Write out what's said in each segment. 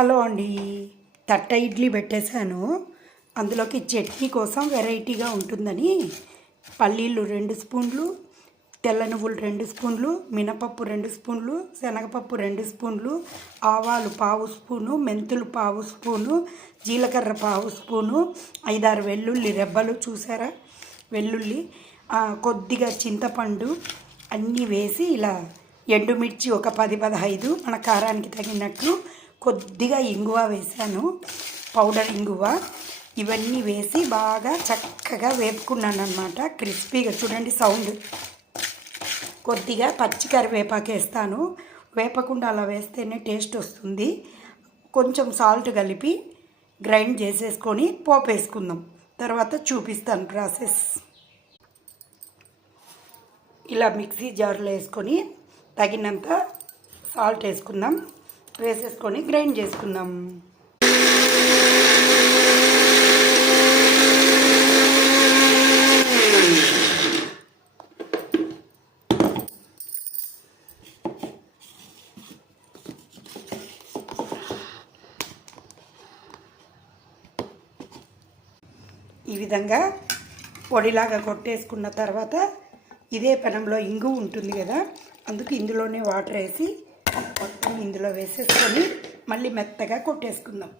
Hello అండి. తట్ట ఇడ్లీ పెట్టేశాను. అందులోకి చట్నీ కోసం వెరైటీగా ఉంటుందని పల్లీలు 2 స్పూన్లు, తెల్ల నువ్వులు 2 స్పూన్లు, మినపప్పు 2 స్పూన్లు, శనగపప్పు 2 స్పూన్లు, ఆవాలు 1/2 స్పూను, మెంతులు 1/2 స్పూను, జీలకర్ర 1/2 స్పూను, 5-6 వెల్లుల్లి రెబ్బలు చూసారా, వెల్లుల్లి, కొద్దిగా చింతపండు అన్నీ వేసి ఇలా ఎండుమిర్చి ఒక 10-15 మన కారానికి తగినట్లు, కొద్దిగా ఇంగువ వేసాను, పౌడర్ ఇంగువ. ఇవన్నీ వేసి బాగా చక్కగా వేపుకున్నాను అన్నమాట. క్రిస్పీగా చూడండి సౌండ్. కొద్దిగా పచ్చి కరివేపాకు వేస్తాను. వేపకుండా అలా వేస్తేనే టేస్ట్ వస్తుంది. కొంచెం సాల్ట్ కలిపి గ్రైండ్ చేసేసుకొని పోపు వేసుకుందాం. తర్వాత చూపిస్తాను ప్రాసెస్. ఇలా మిక్సీ జార్లో వేసుకొని తగినంత సాల్ట్ వేసుకుందాం. వేసేసుకొని గ్రైండ్ చేసుకుందాం. ఈ విధంగా పొడిలాగా కొట్టేసుకున్న తర్వాత ఇదే పెనంలో ఇంగు ఉంటుంది కదా, అందుకు ఇందులోనే వాటర్ వేసి మొత్తం ఇందులో వేసేసుకొని మళ్ళీ మెత్తగా కొట్టేసుకుందాం.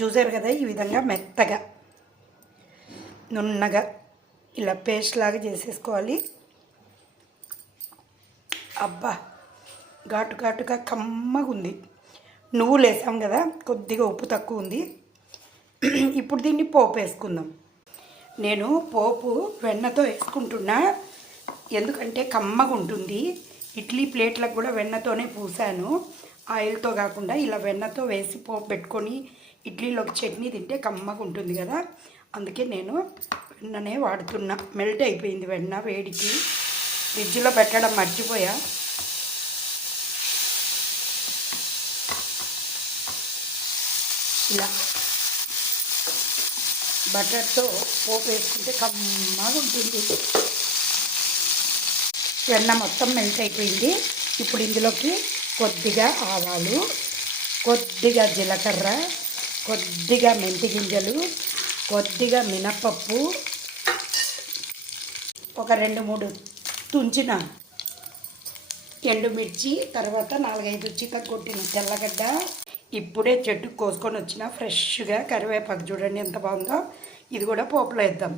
చూసారు కదా, ఈ విధంగా మెత్తగా నున్నగా ఇలా పేస్ట్ లాగా చేసేసుకోవాలి. అబ్బా, ఘాటు ఘాటుగా కమ్మగా ఉంది. నువ్వులు వేసాం కదా, కొద్దిగా ఉప్పు తక్కువ ఉంది. ఇప్పుడు దీన్ని పోపు వేసుకుందాం. నేను పోపు వెన్నతో వేసుకుంటున్నా, ఎందుకంటే కమ్మగా ఉంటుంది. ఇడ్లీ ప్లేట్లకు కూడా వెన్నతోనే పూసాను, ఆయిల్తో కాకుండా ఇలా వెన్నతో వేసి పోపు పెట్టుకొని ఇడ్లీలోకి చట్నీ తింటే కమ్మగా ఉంటుంది కదా, అందుకే నేను వెన్ననే వాడుతున్నా. మెల్ట్ అయిపోయింది వెన్న వేడికి, ఫ్రిడ్జ్లో పెట్టడం మర్చిపోయా. ఇలా బటర్తో పోపు వేసుకుంటే కమ్మగా ఉంటుంది. వెన్న మొత్తం మెల్ట్ అయిపోయింది. ఇప్పుడు ఇందులోకి కొద్దిగా ఆవాలు, కొద్దిగా జీలకర్ర, కొద్దిగా మెంతి గింజలు, కొద్దిగా మినపప్పు, ఒక 2-3 తుంచిన ఎండుమిర్చి, తర్వాత 4-5 చితగొట్టిన తెల్లగడ్డ, ఇప్పుడే చెట్టుకు కోసుకొని వచ్చిన ఫ్రెష్గా కరివేపాకు. చూడండి ఎంత బాగుందో. ఇది కూడా పోపులో వేద్దాం.